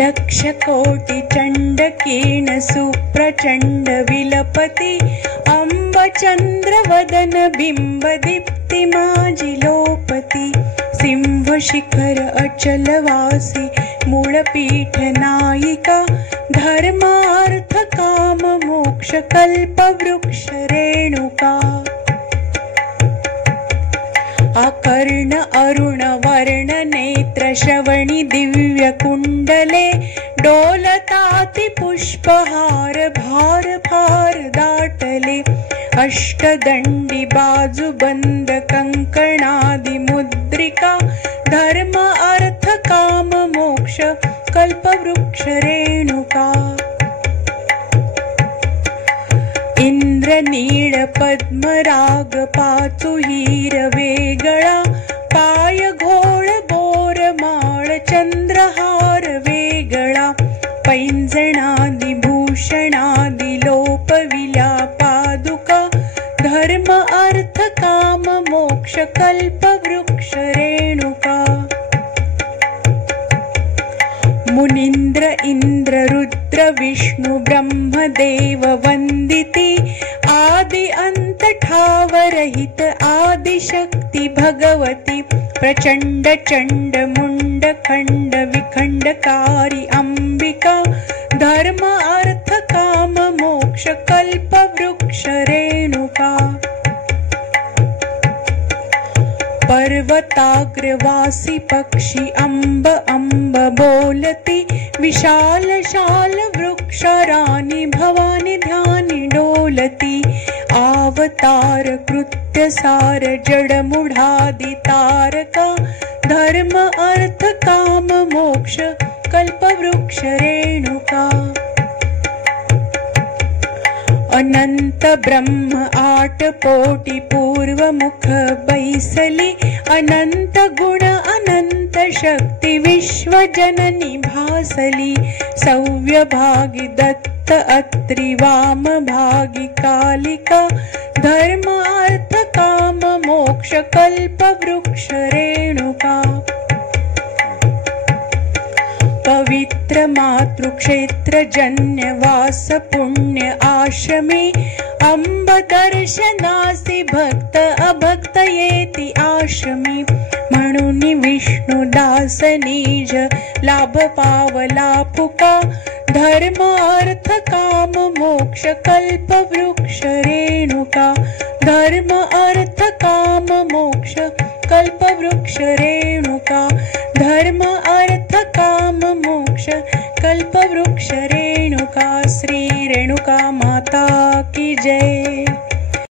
लक्षकोटि चण्डकेन सुप्रचण्ड विलपति अम्बचन्द्रवदन बिम्बदीप्तिमाजिलोपति सिंहशिखर अचलवासी मूलपीठ नायिका धर्मार्थ काम मोक्ष कल्पवृक्ष रेणुका आकर्ण अरुण वर्ण नेत्र श्रवणि दिव्य कुण्डले डोलताति पुष्पहार भार भार दाटले अष्टदण्डि बाजुबन्द कंकणादि मुद्रिका धर्म अर्थ काम मोक्ष कल्पवृक्ष रेणुका इंद्रनीळ पद्मराग पाचुहीर वेगळा पाय घोळ बोरमाळ चंद्रहार वेगळा पैंजणादि भूषणादि लोपविला पादुका धर्म अर्थ काम मोक्ष कल्पवृक्ष रेणुका मुनीन्द्र इंद्र रुद्र विष्णु ब्रह्मदेव वंदिती आदि अंत ठावरहित आदिशक्ति भगवती प्रचंड चंड मुंड खंड विखंडकारी अंबिका धर्म अर्थ काम मोक्ष कल्पवृक्ष रेणुका पर्वताग्रवासी पक्षी अम्ब अम्ब बोलती विशाल शाल वृक्षरानी भवानी ध्यानी डोलती अवतार कृत्य सार जडमुढादि तारका धर्म अर्थ काम मोक्ष कल्पवृक्ष रेणुका अनंत ब्रह्म आठ कोटि पूर्व मुख बैसली अनंत गुण अनंत शक्ति विश्व जननी भासली सव्य भागी दत्त अत्रि वाम भागी कालिका धर्म अर्थ काम मोक्ष कल्पवृक्ष रेणुका पवित्र मातृक्षेत्र जन्य वास पुण्य आश्रमे अम्ब दर्शनासी भक्त अभक्त येति आश्रमे म्हणून विष्णु दास निज लाभ पावला पुका धर्म अर्थ काम मोक्ष कल्पवृक्ष रेणुका धर्म अर्थ काम मोक्ष कल्पवृक्ष रेणुका धर्म अर्थ काम मोक्ष कल्पवृक्ष रेणुका श्री रेणुका माता की जय।